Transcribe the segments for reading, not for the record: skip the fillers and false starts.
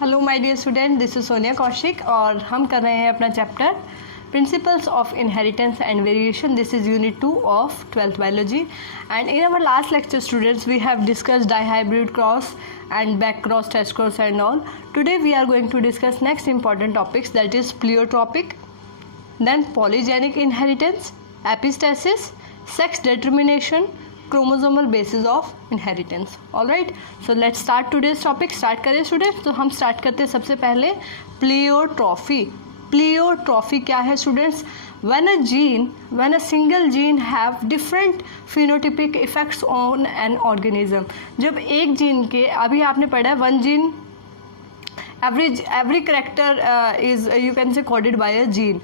Hello my dear student, this is Sonia Kaushik और हम कर रहे हैं अपना chapter principles of inheritance and variation. This is unit 2 of 12th biology and in our last lecture students we have discussed dihybrid cross and back cross, test cross and all. Today we are going to discuss next important topics, that is pleiotropic, then polygenic inheritance, epistasis, sex determination, chromosomal basis of inheritance. All right, so let's start today's topic. start करें students. तो हम start करते हैं सबसे पहले pleiotropy. Pleiotropy क्या है students? When a single gene have different phenotypic effects on an organism. जब एक जीन के, अभी आपने पढ़ा है one gene, every character is you can say coded by a gene.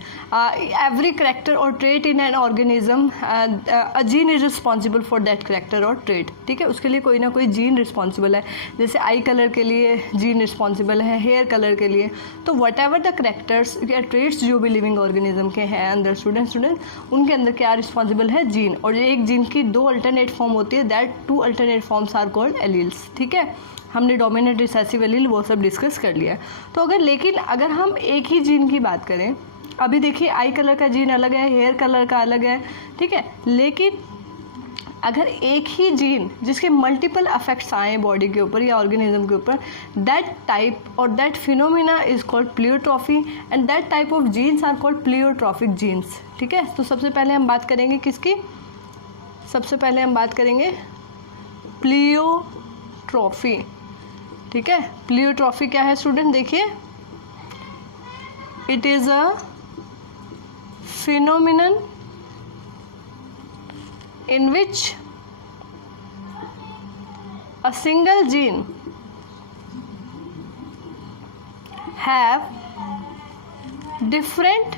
Every character or trait in an organism, a gene is responsible for that character or trait. ठीक है, उसके लिए कोई ना कोई जीन रिस्पॉन्सिबल है. जैसे आई कलर के लिए जीन रिस्पॉन्सिबल है, हेयर कलर के लिए. तो वट एवर द करेक्टर्स या ट्रेट्स जो भी लिविंग ऑर्गेनिज्म के हैं अंदर स्टूडेंट उनके अंदर क्या रिस्पॉन्सिबल है? जीन. और एक जीन की दो अल्टरनेट फॉर्म होती है, that two alternate forms are called alleles. ठीक है, हमने डोमिनेंट रिसेसिव एलील वो सब डिस्कस कर लिया. तो अगर हम एक ही जीन की बात करें, अभी देखिए आई कलर का जीन अलग है, हेयर कलर का अलग है, ठीक है, लेकिन अगर एक ही जीन जिसके मल्टीपल अफेक्ट्स आए बॉडी के ऊपर या ऑर्गेनिज्म के ऊपर, दैट टाइप और that phenomena is called pleiotrophy and that type of genes are called pleiotrophic genes. ठीक है, तो सबसे पहले हम बात करेंगे किसकी? सबसे पहले हम बात करेंगे प्लियोट्रॉफी. ठीक है, प्लियोट्रॉफी क्या है स्टूडेंट? देखिए, it is a phenomenon in which a single gene have different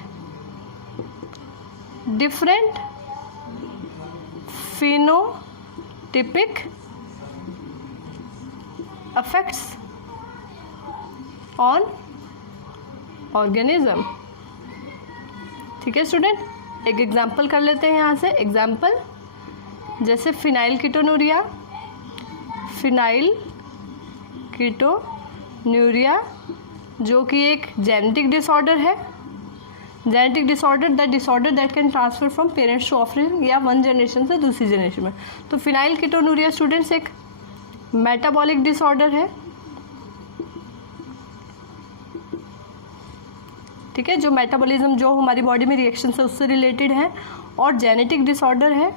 phenotypic effects on organism. ठीक है स्टूडेंट, एक एग्जाम्पल कर लेते हैं यहाँ से. एग्जाम्पल जैसे फिनाइल कीटोन्यूरिया जो कि एक जेनेटिक डिसऑर्डर है. Genetic disorder, that disorder that can transfer from parents to offspring या वन जनरेशन से दूसरी जनरेशन में. तो फिनाइल कीटोन्यूरिया स्टूडेंट्स एक मेटाबॉलिक डिसऑर्डर है. ठीक है, जो मेटाबॉलिज्म जो हमारी बॉडी में रिएक्शन है उससे रिलेटेड है. और जेनेटिक डिसऑर्डर है,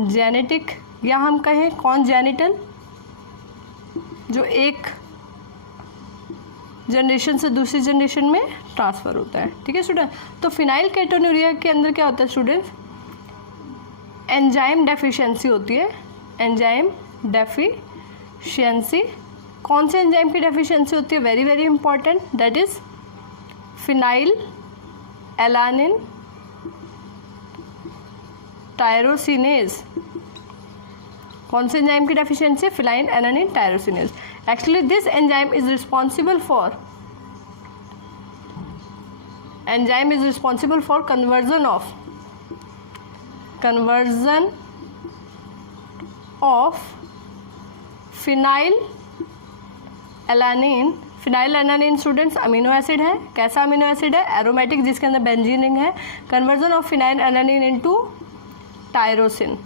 जेनेटिक या हम कहें कॉन्जेनिटल, जो एक जनरेशन से दूसरी जनरेशन में ट्रांसफ़र होता है. ठीक है स्टूडेंट, तो फिनाइल कीटोन्यूरिया के अंदर क्या होता है स्टूडेंट्स? एंजाइम डेफिशिएंसी होती है. एंजाइम डेफिशिएंसी, कौन से एंजाइम की डेफिशिएंसी होती है? Very very important, that is phenyl alanine tyrosinase. कौन से एंजाइम की deficiency? Phenyl alanine tyrosinase. Actually this enzyme is responsible for conversion of phenyl alanine. Phenyl alanine students amino acid है. कैसा अमीनो एसिड है? Aromatic, जिसके अंदर benzene ring है. Conversion of phenyl alanine into tyrosine.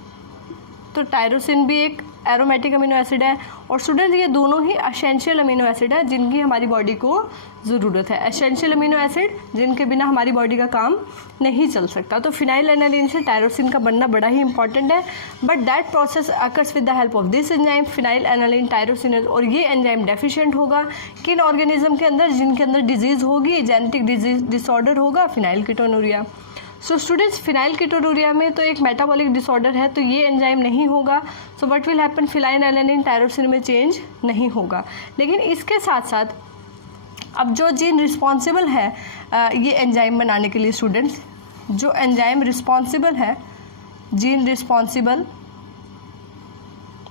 तो tyrosine भी एक aromatic amino acid है. और स्टूडेंट ये दोनों ही एसेंशियल अमीनो एसिड है जिनकी हमारी बॉडी को ज़रूरत है. एसेंशियल अमीनो एसिड जिनके बिना हमारी बॉडी का काम नहीं चल सकता. तो फिनाइल एलानिन से टायरोसिन का बनना बड़ा ही इंपॉर्टेंट है. But that process occurs with the help of this enzyme phenyl alanine tyrosinase. और ये एंजाइम डेफिशिएंट होगा किन ऑर्गेनिज्म के अंदर? जिनके अंदर डिजीज़ होगी, जेनेटिक डिसऑर्डर होगा, phenyl ketonuria. So students, phenyl ketonuria में तो एक मेटाबॉलिक डिसऑर्डर है, तो ये एंजाइम नहीं होगा. So what will happen? Phenyl alanine tyrosine में चेंज नहीं होगा. लेकिन इसके साथ साथ अब जो जीन रिस्पॉन्सिबल है ये एंजाइम बनाने के लिए स्टूडेंट्स, जो एंजाइम रिस्पॉन्सिबल है, जीन रिस्पॉन्सिबल,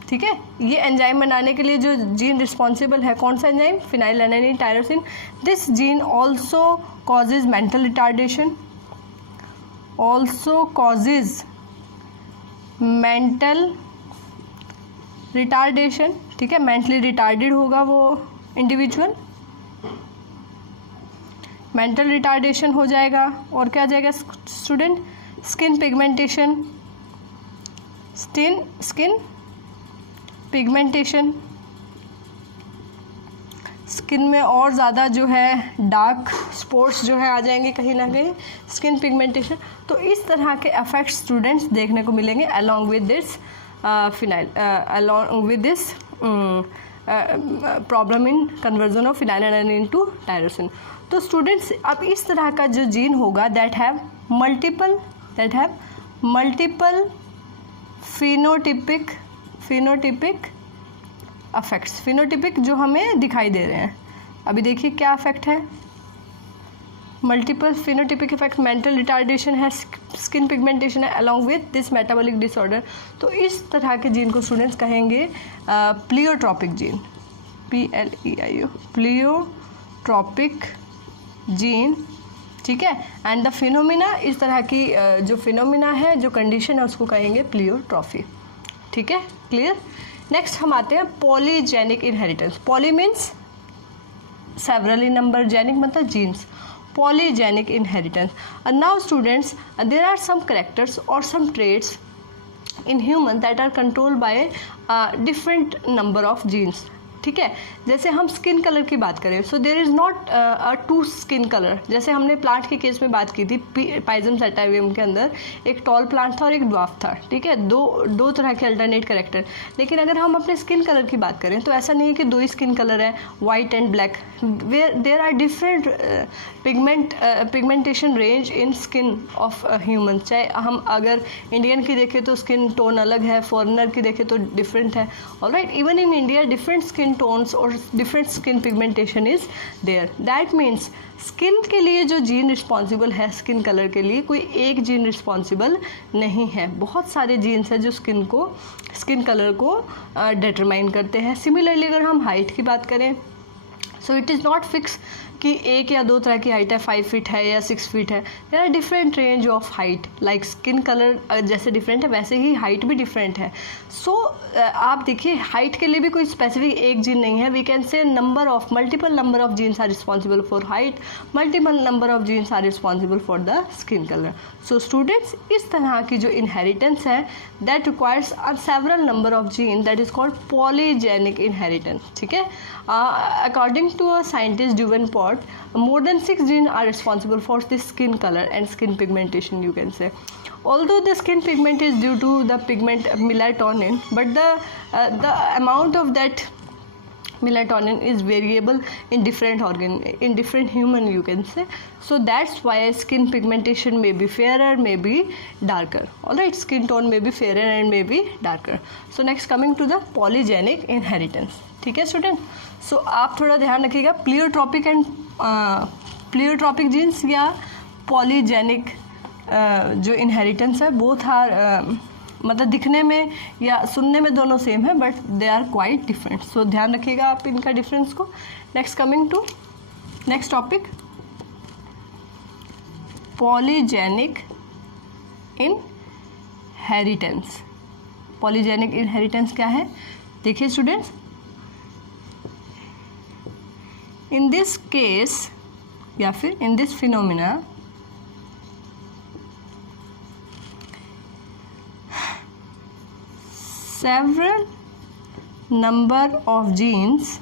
ठीक है, ये एंजाइम बनाने के लिए जो जीन रिस्पॉन्सिबल है, कौन सा enzyme? Phenyl alanine tyrosine. This gene also causes mental retardation, also causes mental retardation. ठीक है, मेंटली रिटार्डेड होगा वो इंडिविजुअल. मेंटल रिटार्डेशन हो जाएगा, और क्या आ जाएगा student, skin pigmentation, skin pigmentation, skin में और ज़्यादा जो है डार्क स्पॉट्स जो है आ जाएंगे कहीं ना कहीं, स्किन पिगमेंटेशन। तो इस तरह के इफेक्ट्स स्टूडेंट्स देखने को मिलेंगे along with this along with this problem in conversion of phenylalanine into tyrosine. तो स्टूडेंट्स अब इस तरह का जो जीन होगा that have multiple phenotypic effects, phenotypic जो हमें दिखाई दे रहे हैं। अभी देखिए क्या अफेक्ट है, multiple phenotypic effect, mental retardation है, स्किन पिगमेंटेशन है along with this metabolic disorder. तो इस तरह के जीन को स्टूडेंट्स कहेंगे pleiotropic gene, PLEIO, pleiotropic gene, ठीक है। एंड द फिनोमिना, इस तरह की जो फिनोमिना है, जो कंडीशन है, उसको कहेंगे प्लियोट्रॉफी, ठीक है, क्लियर। नेक्स्ट हम आते हैं polygenic inheritance. Poly means several in number, genic मतलब genes, polygenic inheritance. And now students, there are some characters or some traits in human that are controlled by different number of genes, ठीक है। जैसे हम skin colour की बात करें, so there is not a two skin colour. जैसे हमने plant के केस में बात की थी, पाइजम सेटाइवियम के अंदर एक टॉल प्लांट था और एक ड्वार्फ था, ठीक है, दो तरह के अल्टरनेट कैरेक्टर। लेकिन अगर हम अपने स्किन कलर की बात करें तो ऐसा नहीं है कि दो ही स्किन कलर है, white and black, there are different pigmentation range in skin of human. चाहे हम अगर इंडियन की देखें तो स्किन टोन अलग है, फॉरेनर की देखें तो डिफरेंट है, alright. Even in India different skin tones or different skin pigmentation is there. That means skin के लिए जो जीन रिस्पॉन्सिबल है स्किन कलर के लिए, कोई एक जीन रिस्पॉन्सिबल नहीं है, बहुत सारे जीन्स हैं जो स्किन कलर को डिटरमाइन करते हैं। सिमिलरली अगर हम हाइट की बात करें, so it is not fix कि एक या दो तरह की हाइट है, 5 फीट है या 6 फीट है। There are different range of height, like skin colour जैसे डिफरेंट है वैसे ही हाइट भी डिफरेंट है। सो आप देखिए हाइट के लिए भी कोई स्पेसिफिक एक जीन नहीं है। We can say multiple number of genes are responsible for height, multiple number of genes are responsible for the skin colour. So students, इस तरह की जो इनहेरिटेंस है that requires a several number of gene, that is called polygenic inheritance, ठीक है। According to a scientist Davenport, more than 6 genes are responsible for this skin color and skin pigmentation, you can say. Although the skin pigment is due to the pigment melatonin, but the amount of that melatonin is variable in different organ, in different human, you can say. So that's why skin pigmentation may be fairer, may be darker, alright, skin tone may be fairer and may be darker. So next coming to the polygenic inheritance, ठीक है student. सो आप थोड़ा ध्यान रखिएगा, pleiotropic genes या polygenic जो inheritance है, both are मतलब दिखने में या सुनने में दोनों सेम है, but they are quite different. So ध्यान रखिएगा आप इनका डिफरेंस को। Next coming to next topic, polygenic inheritance. Polygenic inheritance क्या है, देखिए स्टूडेंट्स, इन दिस केस या फिर in this phenomena, several number of genes,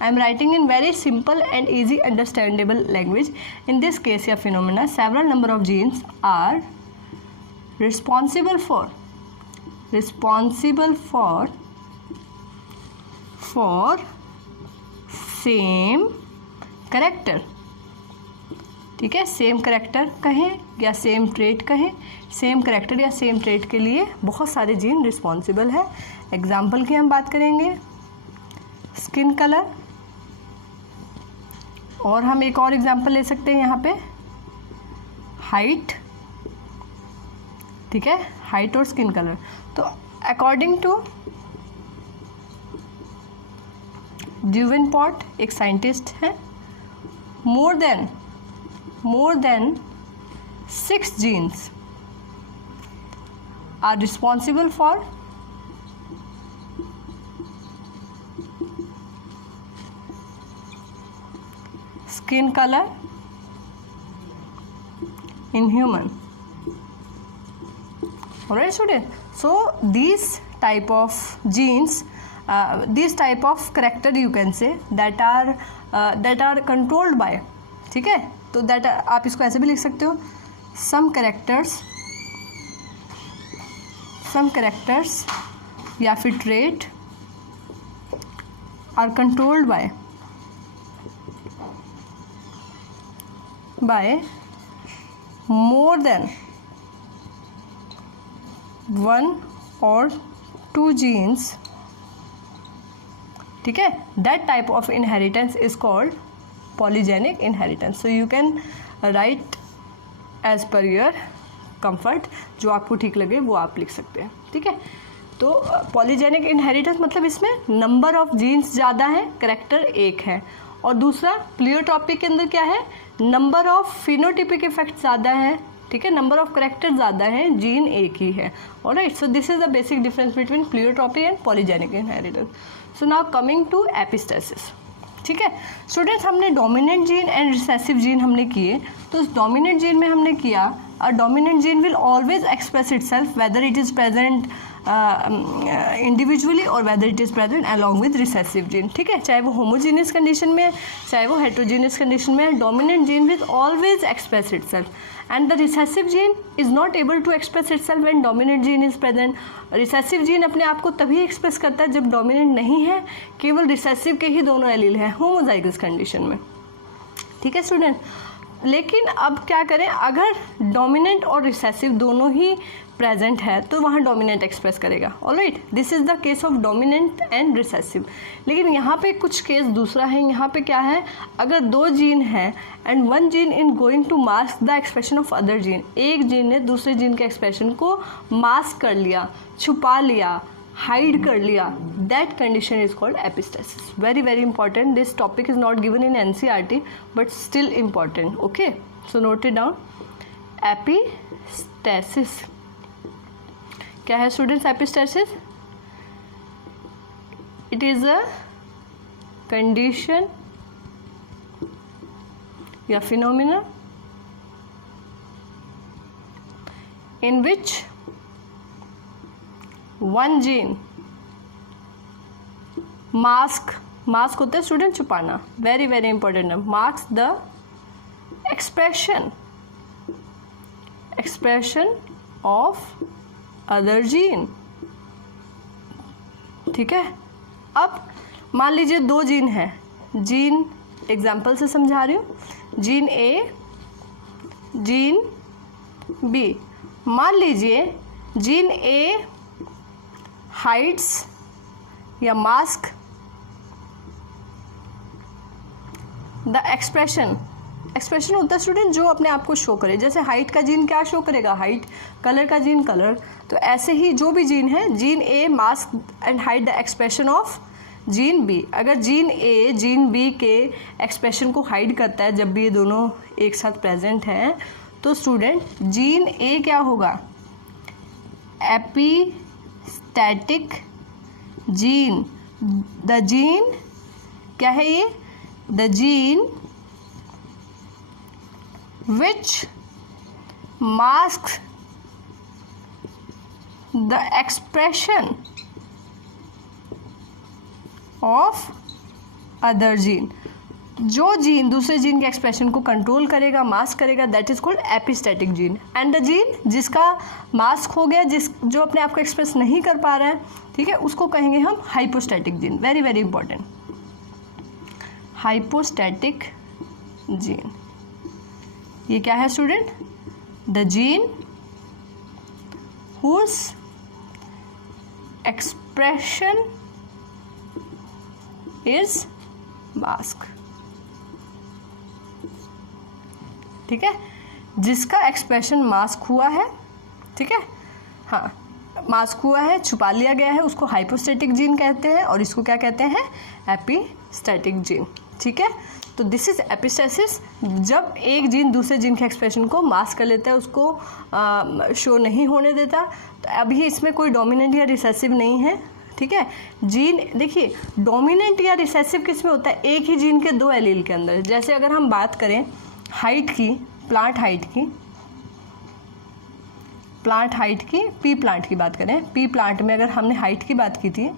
I am writing in very simple and easy understandable language. In this case या phenomena, several number of genes are responsible for same character, ठीक है। Same character कहें या same trait कहें, same character या same trait के लिए बहुत सारे जीन रिस्पॉन्सिबल है। एग्जाम्पल की हम बात करेंगे, स्किन कलर, और हम एक और एग्जाम्पल ले सकते हैं यहाँ पे, हाइट, ठीक है, हाइट और स्किन कलर। तो अकॉर्डिंग टू ड्यूवेनपोर्ट, एक साइंटिस्ट है, more than 6 genes are responsible for skin color in human. Alright student, so these type of genes, these type of character you can say that are controlled by, ठीक है, तो that आप इसको ऐसे भी लिख सकते हो, some characters या फिर trait are controlled by more than one or two genes, ठीक है, that type of inheritance is called polygenic inheritance. So you can write as per your comfort, जो आपको ठीक लगे वो आप लिख सकते हैं, ठीक है. तो पॉलीजेनिक इनहेरिटेंस मतलब इसमें नंबर ऑफ जीन्स ज़्यादा है, करेक्टर एक है. और दूसरा प्लियोट्रॉपी के अंदर क्या है, नंबर ऑफ फिनोटिपिक इफेक्ट ज़्यादा है, ठीक है, नंबर ऑफ करेक्टर ज़्यादा है, जीन एक ही है. Alright, so this is the basic difference between pleiotropy and polygenic inheritance. So now coming to epistasis. ठीक है स्टूडेंट्स, हमने dominant gene and recessive gene हमने किए. तो उस डोमिनेंट जीन में हमने किया, a dominant gene will always express itself whether it is present individually और whether it is present along with recessive gene. ठीक है, चाहे वो होमोजीनियस कंडीशन में है, चाहे वो हेट्रोजीनियस कंडीशन में है, dominant gene will always express itself. And the recessive gene is not able to express itself when dominant gene is present. Recessive gene अपने आप को तभी एक्सप्रेस करता है जब डोमिनेंट नहीं है, केवल रिसेसिव के ही दोनों एलील हैं होमोजाइगस कंडीशन में. ठीक है स्टूडेंट, लेकिन अब क्या करें, अगर डोमिनेंट और रिसेसिव दोनों ही प्रेजेंट है तो वहाँ डोमिनेंट एक्सप्रेस करेगा. Alright, this is the case of dominant and recessive. लेकिन यहाँ पे कुछ केस दूसरा है. यहाँ पे क्या है, अगर दो जीन है and one gene in going to mask the expression of other gene, एक जीन ने दूसरे जीन के एक्सप्रेशन को मास्क कर लिया, छुपा लिया, हाइड कर लिया, that condition is called epistasis. Very very important. This topic is not given in NCERT but still important. Okay, so note it down. Epistasis क्या है students? Epistasis it is a condition या phenomena in which one gene mask होता है student छुपाना, very very important है. Mask the expression of other gene. ठीक है, अब मान लीजिए दो जीन है, जीन एग्जाम्पल से समझा रही हूँ, जीन ए, जीन बी. मान लीजिए जीन ए हाइड्स या मास्क द एक्सप्रेशन होता है स्टूडेंट जो अपने आप को शो करे. जैसे हाइट का जीन क्या शो करेगा, हाइट. कलर का जीन कलर. तो ऐसे ही जो भी जीन है, gene A mask and hide the expression of gene B. अगर जीन ए जीन बी के एक्सप्रेशन को हाइड करता है जब भी ये दोनों एक साथ प्रेजेंट हैं, तो स्टूडेंट जीन ए क्या होगा, एपिस्टैटिक जीन. द जीन क्या है ये, the gene which masks the expression of other gene. जो जीन दूसरे जीन के एक्सप्रेशन को कंट्रोल करेगा, मास्क करेगा, that is called epistatic gene. And the gene जिसका मास्क हो गया, जो अपने आप को एक्सप्रेस नहीं कर पा रहा है, ठीक है, उसको कहेंगे हम hypostatic gene. Very very important, hypostatic gene. ये क्या है student, the gene whose expression is mask. ठीक है, जिसका एक्सप्रेशन मास्क हुआ है. ठीक है, हाँ, मास्क हुआ है, छुपा लिया गया है, उसको हाइपोस्टैटिक जीन कहते हैं और इसको क्या कहते हैं, एपिस्टैटिक जीन. ठीक है, तो दिस इज एपिस्टेसिस. जब एक जीन दूसरे जीन के एक्सप्रेशन को मास्क कर लेता है, उसको शो नहीं होने देता. तो अभी इसमें कोई डोमिनेंट या रिसेसिव नहीं है. ठीक है, जीन देखिए, डोमिनेंट या रिसेसिव किस में होता है, एक ही जीन के दो एलील के अंदर. जैसे अगर हम बात करें हाइट की, प्लांट हाइट की, प्लांट हाइट की, पी प्लांट की बात करें, पी प्लांट में अगर हमने हाइट की बात की थी,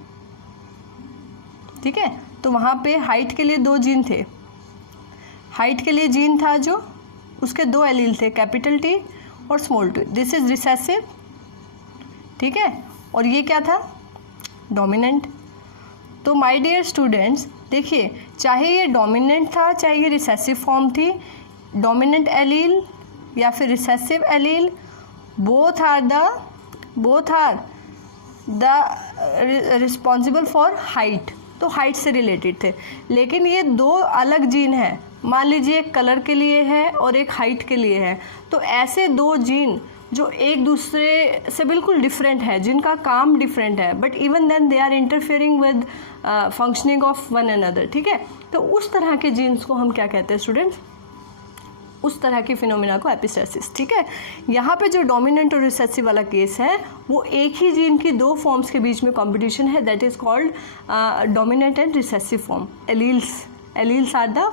ठीक है, तो वहाँ पे हाइट के लिए 2 जीन थे। हाइट के लिए जीन था जो, उसके 2 एलील थे, कैपिटल टी और small T. This is recessive, ठीक है, और ये क्या था, डोमिनेंट। तो माय डियर स्टूडेंट्स देखिए, चाहे ये डोमिनेंट था चाहे ये रिसेसिव फॉर्म थी, डोमिनेंट एलील या फिर recessive allele, both are the responsible for height, तो हाइट से रिलेटेड थे। लेकिन ये 2 अलग जीन हैं, मान लीजिए एक कलर के लिए है और एक हाइट के लिए है, तो ऐसे 2 जीन जो एक दूसरे से बिल्कुल डिफरेंट है, जिनका काम डिफरेंट है, but even then they are interfering with functioning of one another, ठीक है। तो उस तरह के जीन्स को हम क्या कहते हैं स्टूडेंट्स, उस तरह के फिनोमिना को एपिस्टेसिस, ठीक है। यहाँ पे जो डोमिनेंट और रिसेसिव वाला केस है वो एक ही जीन की 2 फॉर्म्स के बीच में कॉम्पिटिशन है, that is called dominant and recessive form. Alleles are the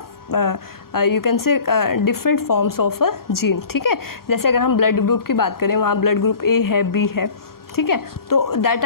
you can say different forms of a gene, ठीक है। जैसे अगर हम ब्लड ग्रुप की बात करें, वहाँ ब्लड ग्रुप ए है, बी है, ठीक है, तो that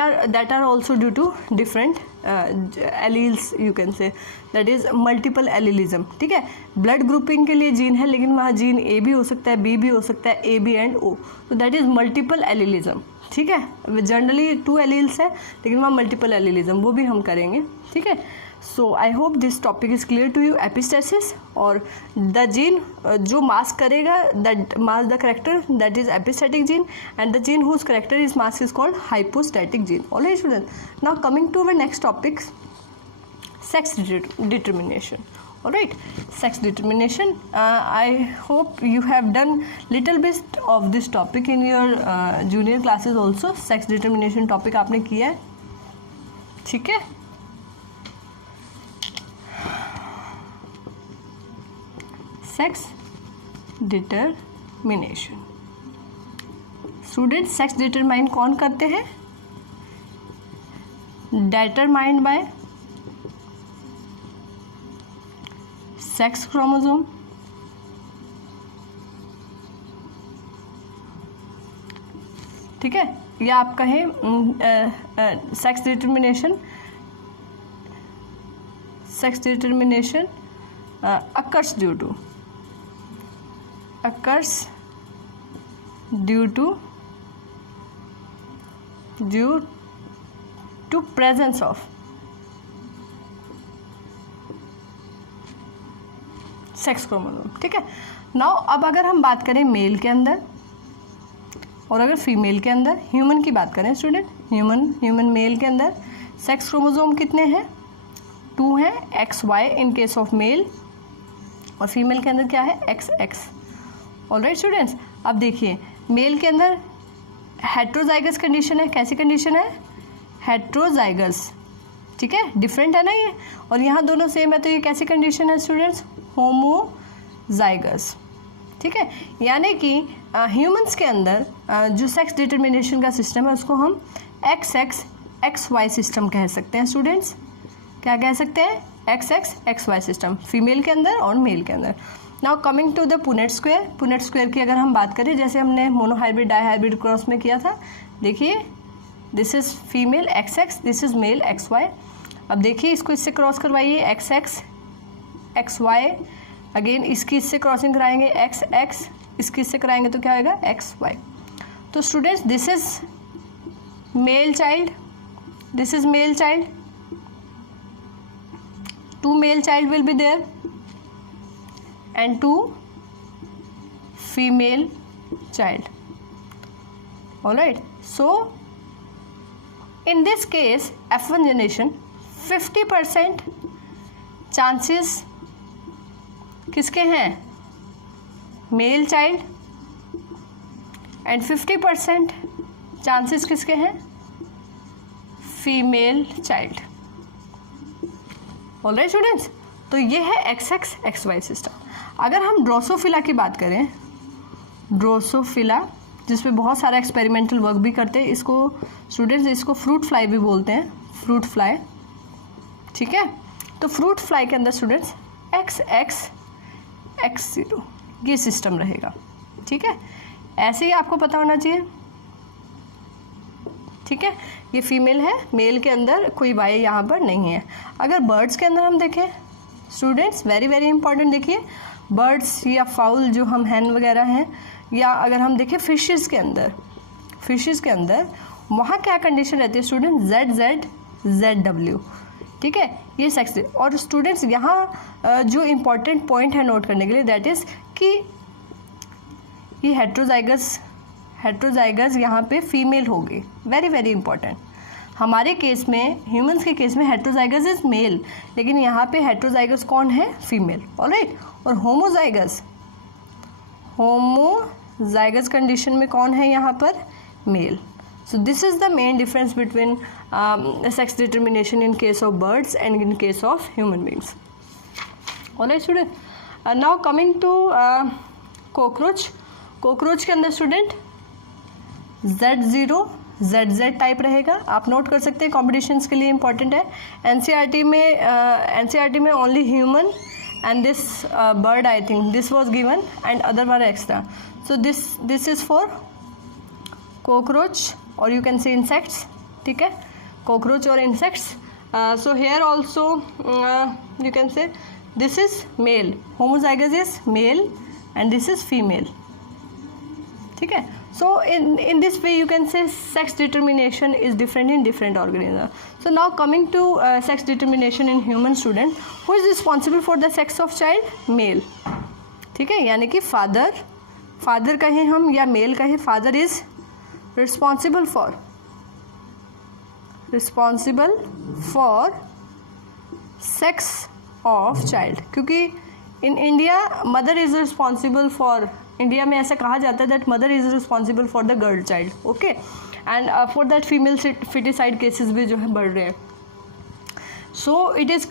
are also due to different alleles, you can say that is multiple allelism, ठीक है। ब्लड ग्रुपिंग के लिए जीन है, लेकिन वहाँ जीन ए भी हो सकता है, बी भी हो सकता है, ए बी एंड ओ, तो दैट इज मल्टीपल एलीलिज्म, ठीक है। जनरली 2 एलील्स है, लेकिन वहाँ मल्टीपल एलीलिज्म, वो भी हम करेंगे, ठीक है। So I hope this topic is clear to you. Epistasis, और द जीन जो मास्क करेगा, that mask the character, that is epistatic gene, and the gene whose character is mask is called hypostatic gene. Alright student, now coming to our next topic, sex determination. Alright, sex determination. I hope you have done little bit of this topic in your junior classes also. Sex determination topic आपने किया है, ठीक है। Sex determination, student sex determine कौन करते हैं, determined by sex chromosome, ठीक है, या आप कहें sex determination occurs due to presence of sex chromosome, ठीक है। नाउ अब अगर हम बात करें मेल के अंदर और अगर फीमेल के अंदर, ह्यूमन की बात करें स्टूडेंट, ह्यूमन मेल के अंदर सेक्स क्रोमोसोम कितने हैं, 2 हैं, XY in case of male, और फीमेल के अंदर क्या है, XX। ऑलराइट स्टूडेंट्स, अब देखिए मेल के अंदर हेट्रोजाइगस कंडीशन है, कैसी कंडीशन है, हेट्रोजाइगस, ठीक है, डिफरेंट है ना ये, और यहाँ दोनों सेम है, तो ये कैसी कंडीशन है स्टूडेंट्स, होमोजाइगस, ठीक है। यानी कि ह्यूमंस के अंदर जो सेक्स डिटरमिनेशन का सिस्टम है उसको हम XXXY सिस्टम कह सकते हैं स्टूडेंट्स, क्या कह सकते हैं, XXXY सिस्टम, फीमेल के अंदर और मेल के अंदर। Now coming to the Punnett square की अगर हम बात करें, जैसे हमने मोनोहाइब्रिड डाईहाइब्रिड क्रॉस में किया था, देखिए this is female XX, this is male XY। अब देखिए इसको इससे क्रॉस करवाइए, XXXY, अगेन इसकी इससे क्रॉसिंग कराएंगे XX, इसकी इससे कराएंगे तो क्या होगा, XY। तो students this is male child, this is male child, 2 male child will be there and 2 female child. Alright, so in this case F1 generation 50% chances किसके हैं, मेल चाइल्ड, एंड 50% चांसेस किसके हैं, फीमेल चाइल्ड। ऑलराइट स्टूडेंट्स, तो ये है XXXY system. अगर हम Drosophila की बात करें, ड्रोसोफिला जिसमें बहुत सारा एक्सपेरिमेंटल वर्क भी करते हैं, इसको स्टूडेंट्स इसको फ्रूट फ्लाई भी बोलते हैं, फ्रूट फ्लाई, ठीक है। तो फ्रूट फ्लाई के अंदर स्टूडेंट्स XXX0 ये सिस्टम रहेगा, ठीक है। ऐसे ही आपको पता होना चाहिए ठीक है, ये फीमेल है, मेल के अंदर कोई वाई यहाँ पर नहीं है। अगर बर्ड्स के अंदर हम देखें स्टूडेंट्स, वेरी वेरी इंपॉर्टेंट, देखिए बर्ड्स या फाउल जो हम हैन वगैरह हैं, या अगर हम देखें फिशेस के अंदर वहाँ क्या कंडीशन रहती है स्टूडेंट, ZZ ठीक है, ये सेक्स। और स्टूडेंट्स यहाँ जो इम्पॉर्टेंट पॉइंट है नोट करने के लिए, दैट इज़ कि ये हेट्रोजाइगस यहाँ पे फीमेल होगी, वेरी वेरी इंपॉर्टेंट। हमारे केस में, ह्यूमंस के केस में हेट्रोजाइगस इज मेल, लेकिन यहाँ पे हेट्रोजाइगस कौन है, फीमेल, ऑलराइट। और होमोजाइगस कंडीशन में कौन है यहाँ पर, mail. So this is the main difference between sex determination in case of birds and in case of human beings. Alright student. Now coming to cockroach. Cockroach के अंदर student Z0 ZZ type रहेगा, आप note कर सकते हैं, competitions के लिए important है। एनसीईआरटी में only human and this bird, I think this was given and other were extra. So this is for cockroach or you can say insects, ठीक है, cockroach और insects. So here also you can say this is male, homozygous is male and this is female, ठीक है। So in this way you can say sex determination is different in different organisms. So now coming to sex determination in human student, who is responsible for the sex of child, male, ठीक है, यानी कि father कहें हम या mail कहें, father is responsible for sex of child, क्योंकि in India mother is responsible for, India में ऐसा कहा जाता है that mother is responsible for the girl child, okay, and for that female feticide cases भी जो है बढ़ रहे हैं. So it is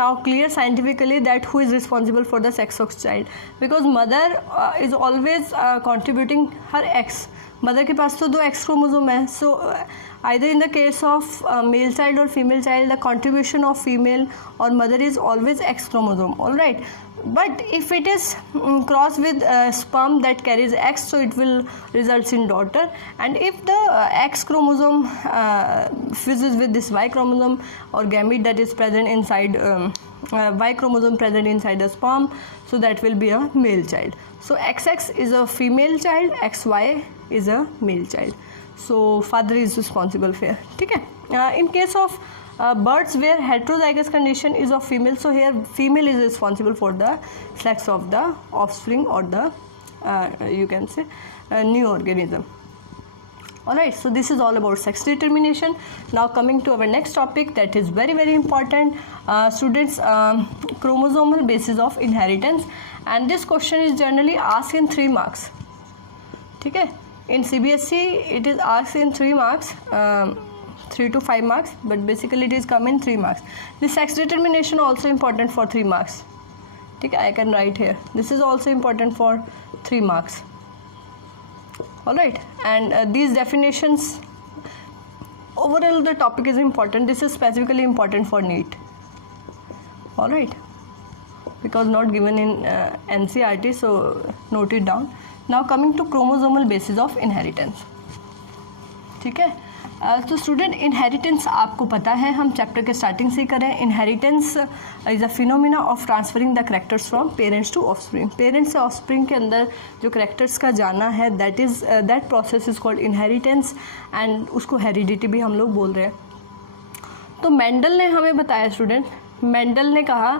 now clear scientifically that who is responsible for the sex of child, because mother is always contributing her X. Mother के पास तो 2 X chromosome है, सो either in the case of male child or female child, the contribution of female or mother is always X chromosome, all right. But if it is crossed with sperm that carries X, so it will results in daughter. And if the X chromosome fuses with this Y chromosome or gamete that is present inside Y chromosome present inside the sperm, so that will be a male child. So XX is a female child, XY is a male child. So father is responsible for, ठीक है. In case of birds where heterozygous condition is of female, so here female is responsible for the sex of the offspring or the you can say new organism. Alright, so this is all about sex determination. Now coming to our next topic, that is very very important, students, chromosomal basis of inheritance, and this question is generally asked in 3 marks, ठीक है. In CBSE it is asked in 3 marks, 3 to 5 marks, but basically it is come in 3 marks. The sex determination also important for 3 marks, ठीक है, I can write here, this is also important for 3 marks. Alright, and these definitions, overall the topic is important, this is specifically important for NEET, alright, because not given in NCERT, so note it down. Now coming to chromosomal basis of inheritance, ठीक है. तो student, inheritance आपको पता है, हम chapter के starting से ही करें. Inheritance is a phenomena of transferring the characters from parents to offspring. Parents से ऑफस्प्रिंग के अंदर जो करेक्टर्स का जाना है, that process is called inheritance, and उसको हेरिडिटी भी हम लोग बोल रहे हैं. तो मेंडल ने हमें बताया स्टूडेंट, मेंडल ने कहा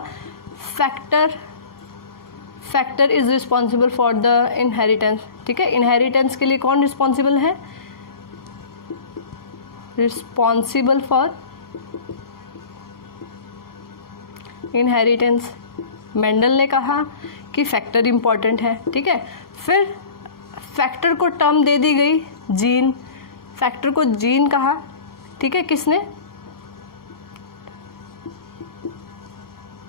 factor is responsible for the inheritance, ठीक है. इनहेरिटेंस के लिए कौन रिस्पॉन्सिबल है, रिस्पॉन्सिबल फॉर इनहेरिटेंस. मेंडल ने कहा कि फैक्टर इम्पॉर्टेंट है, ठीक है. फिर फैक्टर को टर्म दे दी गई जीन, फैक्टर को जीन कहा, ठीक है. किसने,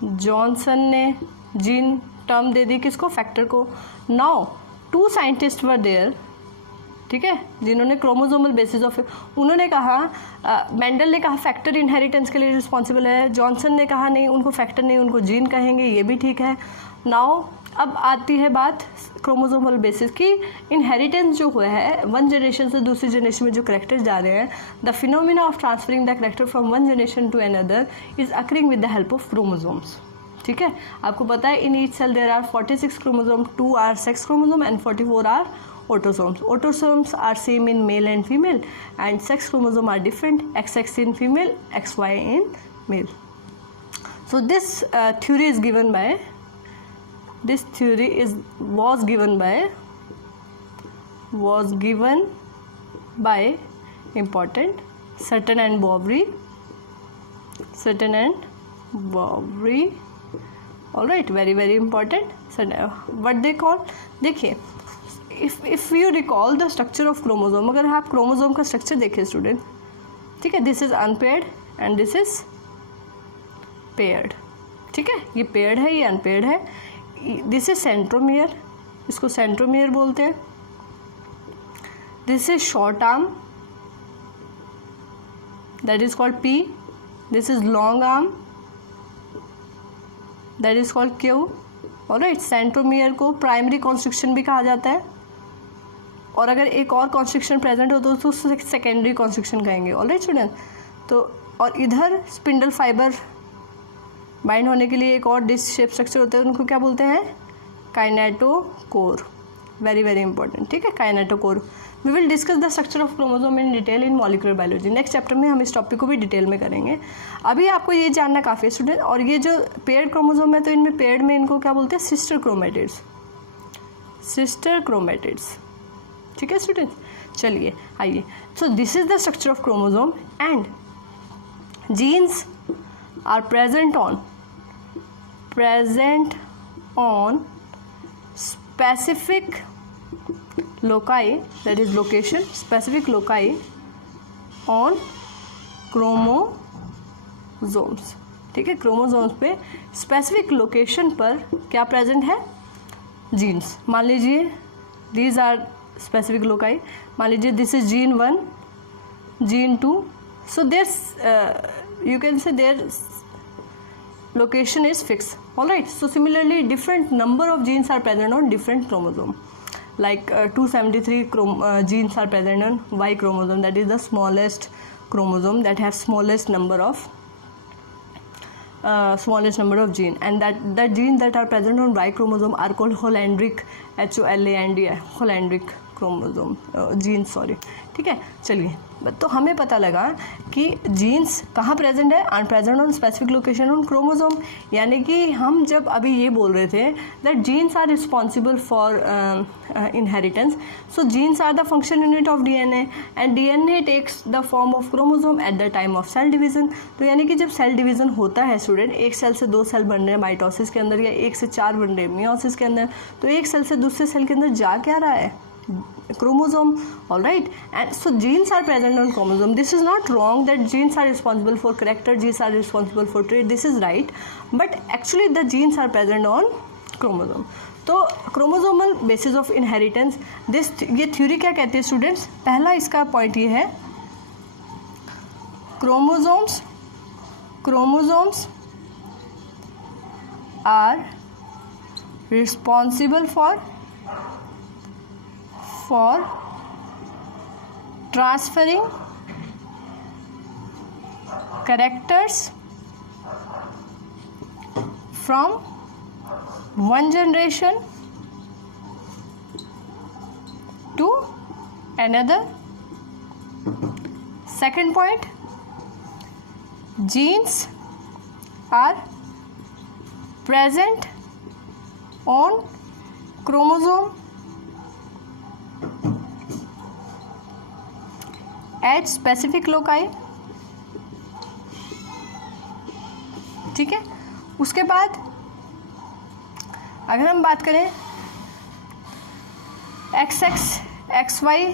जॉनसन ने जीन टर्म दे दी किसको, फैक्टर को. नाउ 2 साइंटिस्ट वर देयर, ठीक है, जिन्होंने क्रोमोसोमल बेसिस ऑफ, उन्होंने कहा, मेंडल ने कहा फैक्टर इनहेरिटेंस के लिए रिस्पॉन्सिबल है, जॉनसन ने कहा नहीं उनको फैक्टर नहीं, उनको जीन कहेंगे, ये भी ठीक है। नाउ अब आती है बात क्रोमोसोमल बेसिस की। इनहेरिटेंस जो हुआ है वन जनरेशन से दूसरी जनरेशन में जो करेक्टर्स जा रहे हैं, the phenomena of transferring the character from one generation to another is occurring with the help of chromosomes. ठीक है, आपको पता है in each cell there are 46 chromosome, 2 are sex chromosome and 44 are autosomes. Autosomes are same in male and female, and sex chromosome are different, XX in female, XY in male. So this theory is given by, this theory was given by important Sutton and Boveri. All right, very very important. So what they call, देखिए if you recall the structure of chromosome, अगर आप chromosome का structure देखें student, ठीक है, this is unpaired and this is paired. ठीक है, ये पेयर्ड है, ये अनपेयर्ड है। दिस इज सेंट्रोमियर, इसको सेंट्रोमियर बोलते हैं। This is short arm, that is called P. This is long arm, that is called Q. Alright, centromere को प्राइमरी कॉन्स्ट्रिक्शन भी कहा जाता है, और अगर एक और कॉन्स्ट्रिक्शन प्रेजेंट हो तो उसको सेकेंडरी कॉन्स्ट्रिक्शन कहेंगे। ऑलराइट स्टूडेंट, तो और इधर स्पिंडल फाइबर बाइंड होने के लिए एक और डिस्क शेप स्ट्रक्चर होता है, उनको क्या बोलते हैं, काइनेटोकोर। Very very important. ठीक है, kinetochore. We will discuss the structure of chromosome in detail in molecular biology. Next chapter में हम इस टॉपिक को भी डिटेल में करेंगे। अभी आपको ये जानना काफ़ी है स्टूडेंट। और ये जो पेयर्ड क्रोमोसोम है, तो इनमें पेयर्ड में इनको क्या बोलते हैं, सिस्टर क्रोमेटिड्स। Sister chromatids. ठीक है स्टूडेंट, चलिए आइए। So this is the structure of chromosome and genes are present on specific loci, that is location, specific loci on chromosomes. ठीक है, क्रोमोसोम्स पे स्पेसिफिक लोकेशन पर क्या प्रेजेंट है, जीन्स। मान लीजिए दीज आर स्पेसिफिक लोकाई, मान लीजिए this is gene 1, gene 2, so there you can say their location is fixed. All right, so similarly different number of genes are present on different chromosome, like 273 genes are present on Y chromosome, that is the smallest chromosome that has smallest number of gene, and that genes that are present on Y chromosome are called Hollandric, HOLAND, Hollandric chromosome genes, sorry. ठीक है, चलिए, तो हमें पता लगा कि jeans कहाँ present है, are present on specific location on chromosome. यानी कि हम जब अभी ये बोल रहे थे that genes are responsible for inheritance, so genes are the function unit of DNA and DNA takes the form of chromosome at the time of cell division. तो यानी कि जब सेल डिवीजन होता है स्टूडेंट, एक सेल से 2 cell बन रहे हैं माइटोसिस के अंदर, या 1 से 4 बन रहे हैं मियोसिस के अंदर, तो एक सेल से दूसरे सेल के अंदर जा क्या रहा है, chromosome. All right, and so genes are present on chromosome. This is not wrong that genes are responsible for character, genes are responsible for trait, this is right, but actually the genes are present on chromosome. तो chromosomal basis of inheritance, this, ये theory क्या कहती है students, पहला इसका point ये है, chromosomes are responsible for transferring characters from one generation to another. Second point, genes are present on chromosome at specific loci. ठीक है, उसके बाद अगर हम बात करें XX XY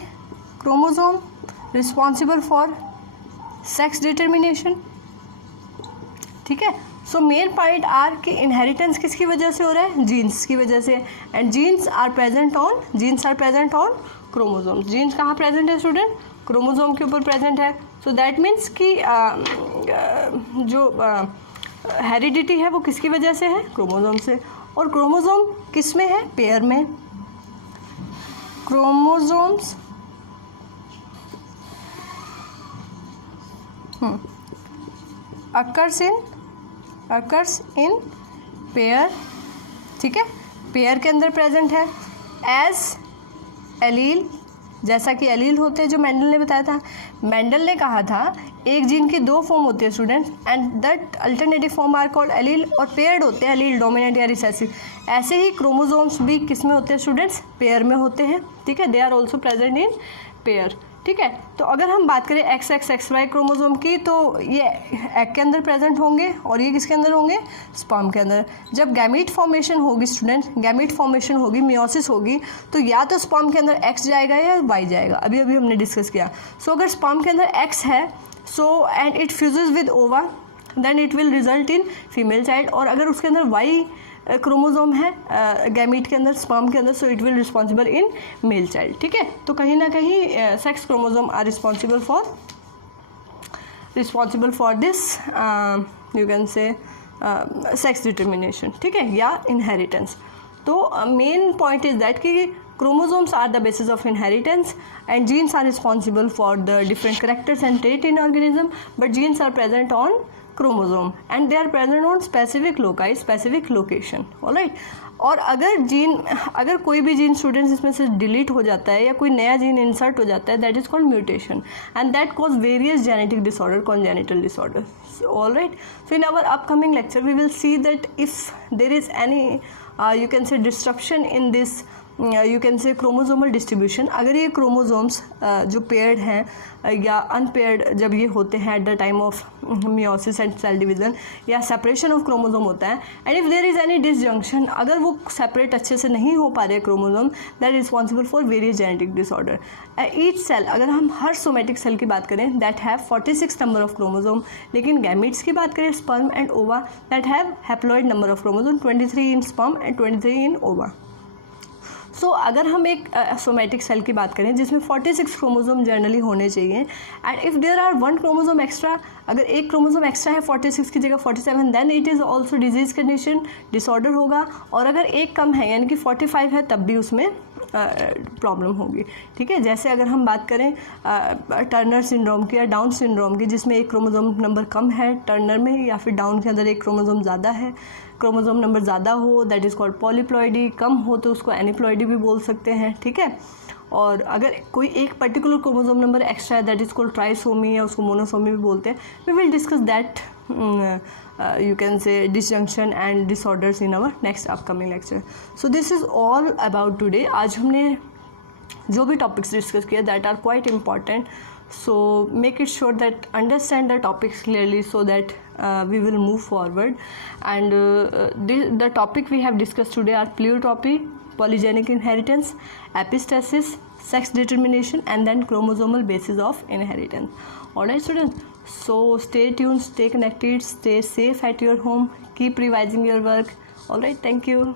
chromosome responsible for sex determination. ठीक है, सो मेन पॉइंट आर कि इनहेरिटेंस किसकी वजह से हो रहा है, जीन्स की वजह से, and genes are present on chromosomes. Genes कहाँ प्रेजेंट है स्टूडेंट? क्रोमोसोम के ऊपर प्रेजेंट है। सो दैट मीन्स कि जो हेरिडिटी है वो किसकी वजह से है? क्रोमोसोम से। और क्रोमोसोम किस में है? पेयर में। क्रोमोसोम्स अकर्स इन पेयर, ठीक है, पेयर के अंदर प्रेजेंट है एज एलील, जैसा कि एलील होते हैं जो मेंडल ने बताया था। मेंडल ने कहा था एक जीन की दो फॉर्म होती है students, and that alternative form are called allele, और पेयर्ड होते हैं एलील डोमिनेंट या रिसेसिव। ऐसे ही क्रोमोसोम्स भी किस में होते हैं स्टूडेंट्स? पेयर में होते हैं, ठीक है, they are also present in pair, ठीक है। तो अगर हम बात करें XXXY क्रोमोसोम की, तो ये एग के अंदर प्रेजेंट होंगे और ये किसके अंदर होंगे? स्पर्म के अंदर। जब गैमीट फॉर्मेशन होगी स्टूडेंट, गैमीट फॉर्मेशन होगी, मियोसिस होगी, तो या तो स्पर्म के अंदर X जाएगा या Y जाएगा, अभी अभी हमने डिस्कस किया। सो अगर स्पर्म के अंदर X है, so and it fuses with ova, then it will result in female child. और अगर उसके अंदर Y क्रोमोसोम है गैमीट के अंदर, स्पर्म के अंदर, so it will responsible in male child, ठीक है। तो कहीं ना कहीं sex chromosome are responsible for this you can say sex determination, ठीक है, या इनहेरिटेंस। तो मेन पॉइंट इज दैट कि chromosomes are the basis of inheritance and genes are responsible for the different characters and trait in organism, but genes are present on chromosome and they are present on specific loci, specific location, all right। और अगर कोई भी gene students इसमें से delete हो जाता है या कोई नया जीन इंसर्ट हो जाता है, that is called mutation and that cause various genetic disorder, congenital disorder, all right. So in our upcoming lecture we will see that if there is any you can say disruption in this you can say chromosomal distribution, अगर ये chromosomes जो paired हैं या unpaired जब ये होते हैं at the time of meiosis and cell division या सेपरेशन ऑफ क्रोमोसोम होता है, and if there is any disjunction, अगर वो सेपरेट अच्छे से नहीं हो पा रहे chromosome, that is responsible for various genetic disorder. Each cell, अगर हम हर सोमेटिक सेल की बात करें, that have 46 number of chromosome, लेकिन गैमीट्स की बात करें, sperm and ova, that have haploid number of chromosome 23 in sperm and 23 इन ओवा। सो अगर हम एक सोमेटिक सेल की बात करें जिसमें 46 क्रोमोसोम जनरली होने चाहिए, and if there are 1 chromosome extra, अगर एक क्रोमोसोम एक्स्ट्रा है 46 की जगह 47, then it is also disease condition, disorder होगा। और अगर एक कम है यानी कि 45 है, तब भी उसमें प्रॉब्लम होगी, ठीक है। जैसे अगर हम बात करें टर्नर सिंड्रोम की या डाउन सिंड्रोम की, जिसमें एक क्रोमोसोम नंबर कम है टर्नर में, या फिर डाउन के अंदर एक क्रोमोसोम ज़्यादा है, क्रोमोसोम नंबर ज़्यादा हो दैट इज़ कॉल्ड पॉलीप्लॉइडी, कम हो तो उसको एनीप्लॉइडी भी बोल सकते हैं, ठीक है। और अगर कोई एक पर्टिकुलर क्रोमोसोम नंबर एक्स्ट्रा है, दैट इज़ कॉल्ड ट्राइसोमी, या उसको मोनोसोमी भी बोलते हैं। We will discuss that you can say disjunction and disorders in our next upcoming lecture. So this is all about today. आज हमने जो भी topics discuss किए that are quite important, so make it sure that understand the topics clearly so that we will move forward. And the topic we have discussed today are pleiotropy, polygenic inheritance, epistasis, sex determination, and then chromosomal basis of inheritance. Alright students, so stay tuned, stay connected, stay safe at your home, keep revising your work. Alright, thank you.